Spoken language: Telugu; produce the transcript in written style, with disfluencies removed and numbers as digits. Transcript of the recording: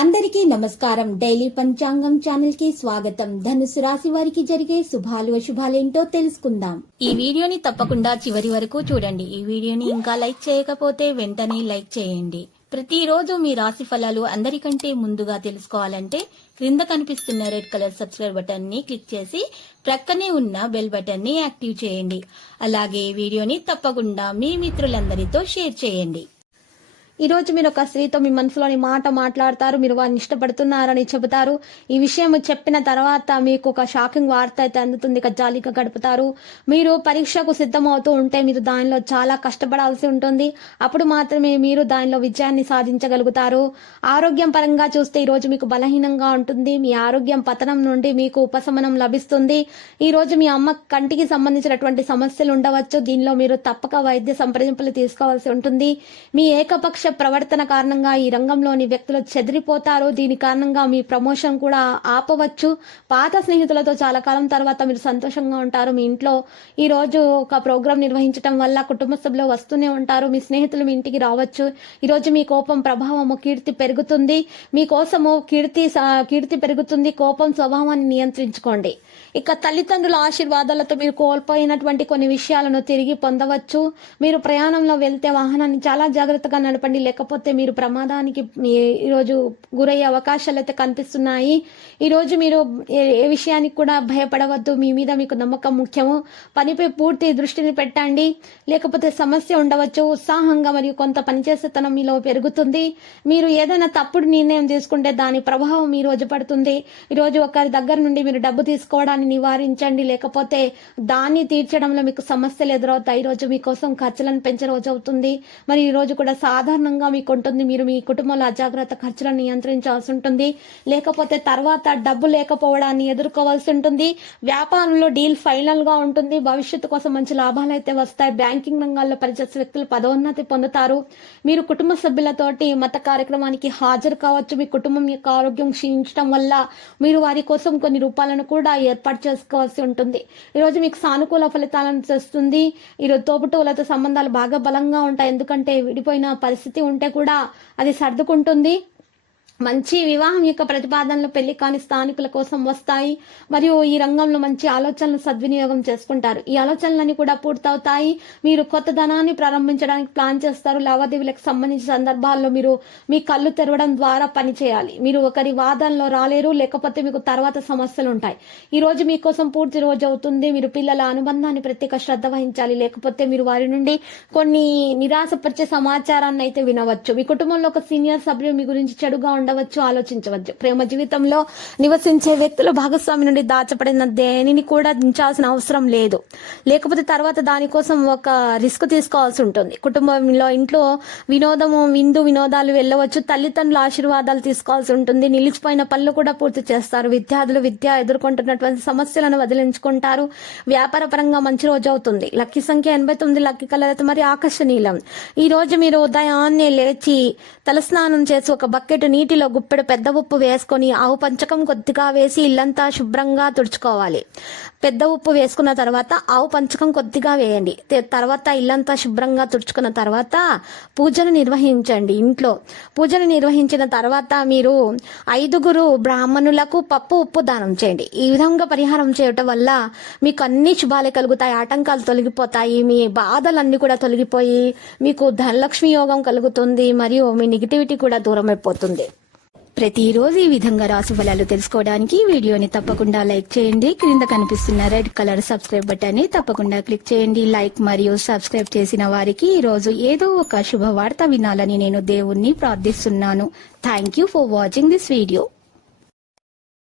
అందరికీ నమస్కారం. డైలీ పంచాంగం ఛానల్ కి స్వాగతం. ధనుసు రాశి వారికి జరిగే శుభాలు అశుభాలేంటో తెలుసుకుందాం. ఈ వీడియోని తప్పకుండా చివరి వరకు చూడండి. ఈ వీడియోని ఇంకా లైక్ చేయకపోతే వెంటనే లైక్ చేయండి. ప్రతిరోజు మీ రాశి ఫలాలు అందరికంటే ముందుగా తెలుసుకోవాలంటే క్రింద కనిపిస్తున్న రెడ్ కలర్ సబ్స్క్రైబ్ బటన్ ని క్లిక్ చేసి ప్రక్కనే ఉన్న బెల్ బటన్ ని యాక్టివ్ చేయండి. అలాగే వీడియోని తప్పకుండా మీ మిత్రులందరితో షేర్ చేయండి. ఈ రోజు మీరు ఒక స్త్రీతో మీ మనసులోని మాట మాట్లాడతారు. మీరు వారిని ఇష్టపడుతున్నారని చెబుతారు. ఈ విషయం చెప్పిన తర్వాత మీకు ఒక షాకింగ్ వార్త అయితే అందుతుంది. జాలీగా గడుపుతారు. మీరు పరీక్షకు సిద్ధమవుతూ ఉంటే మీరు దానిలో చాలా కష్టపడాల్సి ఉంటుంది. అప్పుడు మాత్రమే మీరు దానిలో విజయాన్ని సాధించగలుగుతారు. ఆరోగ్యం పరంగా చూస్తే ఈ రోజు మీకు బలహీనంగా ఉంటుంది. మీ ఆరోగ్యం పతనం నుండి మీకు ఉపశమనం లభిస్తుంది. ఈ రోజు మీ అమ్మ కంటికి సంబంధించినటువంటి సమస్యలు ఉండవచ్చు. దీనిలో మీరు తప్పక వైద్య సంప్రదింపులు తీసుకోవాల్సి ఉంటుంది. మీ ఏకపక్ష ప్రవర్తన కారణంగా ఈ రంగంలోని వ్యక్తులు చెదిరిపోతారు. దీని కారణంగా మీ ప్రమోషన్ కూడా ఆపవచ్చు. పాత స్నేహితులతో చాలా కాలం తర్వాత మీరు సంతోషంగా ఉంటారు. మీ ఇంట్లో ఈ రోజు ఒక ప్రోగ్రాం నిర్వహించడం వల్ల కుటుంబ సభ్యులు వస్తూనే ఉంటారు. మీ స్నేహితులు మీ ఇంటికి రావచ్చు. ఈ రోజు మీ కోపం ప్రభావము కీర్తి పెరుగుతుంది. మీకోసము కీర్తి పెరుగుతుంది. కోపం స్వభావాన్ని నియంత్రించుకోండి. ఇక తల్లిదండ్రుల ఆశీర్వాదాలతో మీరు కోల్పోయినటువంటి కొన్ని విషయాలను తిరిగి పొందవచ్చు. మీరు ప్రయాణంలో వెళ్తే వాహనాన్ని చాలా జాగ్రత్తగా నడపండి. లేకపోతే మీరు ప్రమాదానికి ఈరోజు గురయ్యే అవకాశాలు అయితే కనిపిస్తున్నాయి. ఈరోజు మీరు ఏ విషయానికి కూడా భయపడవద్దు. మీ మీద మీకు నమ్మకం ముఖ్యము. పనిపై పూర్తి దృష్టిని పెట్టండి. లేకపోతే సమస్య ఉండవచ్చు. ఉత్సాహంగా మరియు కొంత పనిచేసేతనం మీలో పెరుగుతుంది. మీరు ఏదైనా తప్పుడు నిర్ణయం తీసుకుంటే దాని ప్రభావం ఈ రోజు పడుతుంది. ఈరోజు ఒకరి దగ్గర నుండి మీరు డబ్బు తీసుకోవడాన్ని నివారించండి. లేకపోతే దాన్ని తీర్చడంలో మీకు సమస్యలు ఎదురవుతాయి. ఈ రోజు మీకోసం ఖర్చులను పెంచే రోజు అవుతుంది. మరి ఈ రోజు కూడా సాధారణంగా మీకు ఉంటుంది. మీరు మీ కుటుంబంలో అజాగ్రత్త ఖర్చులను నియంత్రించాల్సి ఉంటుంది. లేకపోతే తర్వాత డబ్బు లేకపోవడాన్ని ఎదుర్కోవాల్సి ఉంటుంది. వ్యాపారంలో డీల్ ఫైనల్ గా ఉంటుంది. భవిష్యత్తు కోసం మంచి లాభాలు అయితే వస్తాయి. బ్యాంకింగ్ రంగాల్లో పనిచేసే వ్యక్తులు పదోన్నతి పొందుతారు. మీరు కుటుంబ సభ్యులతోటి మత కార్యక్రమానికి హాజరు కావచ్చు. మీ కుటుంబం యొక్క ఆరోగ్యం క్షీణించడం వల్ల మీరు వారి కోసం కొన్ని రూపాయలను కూడా ఏర్పాటు చేసుకోవాల్సి ఉంటుంది. ఈరోజు మీకు సానుకూల ఫలితాలను తెస్తుంది. ఈరోజు తోబుట్టువులతో సంబంధాలు బాగా బలంగా ఉంటాయి. ఎందుకంటే విడిపోయిన పరిస్థితి ఉంటే కూడా అది సర్దుకుంటుంది. మంచి వివాహం యొక్క ప్రతిపాదనలు పెళ్లి కాని స్థానికుల కోసం వస్తాయి. మరియు ఈ రంగంలో మంచి ఆలోచనలు సద్వినియోగం చేసుకుంటారు. ఈ ఆలోచనలన్నీ కూడా పూర్తవుతాయి. మీరు కొత్త ధనాన్ని ప్రారంభించడానికి ప్లాన్ చేస్తారు. లావాదేవీలకు సంబంధించిన సందర్భాల్లో మీరు మీ కళ్ళు తెరవడం ద్వారా పని చేయాలి. మీరు ఒకరి వాదనలో రాలేరు. లేకపోతే మీకు తర్వాత సమస్యలు ఉంటాయి. ఈ రోజు మీకోసం పూర్తి రోజు అవుతుంది. మీరు పిల్లల అనుబంధాన్ని ప్రత్యేక శ్రద్ధ వహించాలి. లేకపోతే మీరు వారి నుండి కొన్ని నిరాశపరిచే సమాచారాన్ని అయితే వినవచ్చు. మీ కుటుంబంలో ఒక సీనియర్ సభ్యులు మీ గురించి చెడుగా ఉండవచ్చు. ఆలోచించవచ్చు. ప్రేమ జీవితంలో నివసించే వ్యక్తులు భాగస్వామి నుండి దాచబడిన దేనిని కూడా దించాల్సిన అవసరం లేదు. లేకపోతే తర్వాత దానికోసం ఒక రిస్క్ తీసుకోవాల్సి ఉంటుంది. కుటుంబంలో ఇంట్లో విందు వినోదాలు వెళ్ళవచ్చు. తల్లిదండ్రుల ఆశీర్వాదాలు తీసుకోవాల్సి ఉంటుంది. నిలిచిపోయిన పనులు కూడా పూర్తి చేస్తారు. విద్యార్థులు ఎదుర్కొంటున్నటువంటి సమస్యలను వదిలించుకుంటారు. వ్యాపార పరంగా మంచి రోజు అవుతుంది. లక్కీ సంఖ్య 89. లక్కీ కలర్ అయితే మరి ఆకర్షణీయం. ఈ రోజు మీరు ఉదయాన్నే లేచి తలస్నానం చేసి ఒక బకెట్ నీటిలో గుప్పెడు పెద్ద ఉప్పు వేసుకొని ఆవు పంచకం కొద్దిగా వేసి ఇల్లంతా శుభ్రంగా తుడుచుకోవాలి. పెద్ద ఉప్పు వేసుకున్న తర్వాత ఆవు పంచకం కొద్దిగా వేయండి. తర్వాత ఇల్లంతా శుభ్రంగా తుడుచుకున్న తర్వాత పూజను నిర్వహించండి. ఇంట్లో పూజను నిర్వహించిన తర్వాత మీరు 5 బ్రాహ్మణులకు పప్పు ఉప్పు దానం చేయండి. ఈ విధంగా పరిహారం చేయటం వల్ల మీకు అన్ని శుభాలే కలుగుతాయి. ఆటంకాలు తొలగిపోతాయి. మీ బాధలన్నీ కూడా తొలగిపోయి మీకు ధనలక్ష్మి యోగం కలుగుతుంది. మరియు మీ నెగిటివిటీ కూడా దూరం అయిపోతుంది. ప్రతిరోజు ఈ విధంగా రాశి ఫలాలు తెలుసుకోవడానికి వీడియోని తప్పకుండా లైక్ చేయండి. క్రింద కనిపిస్తున్న రెడ్ కలర్ సబ్స్క్రైబ్ బటన్ ని తప్పకుండా క్లిక్ చేయండి. లైక్ మరియు సబ్స్క్రైబ్ చేసిన వారికి ఈ రోజు ఏదో ఒక శుభవార్త వినాలని నేను దేవుణ్ణి ప్రార్థిస్తున్నాను. Thank you for watching this video.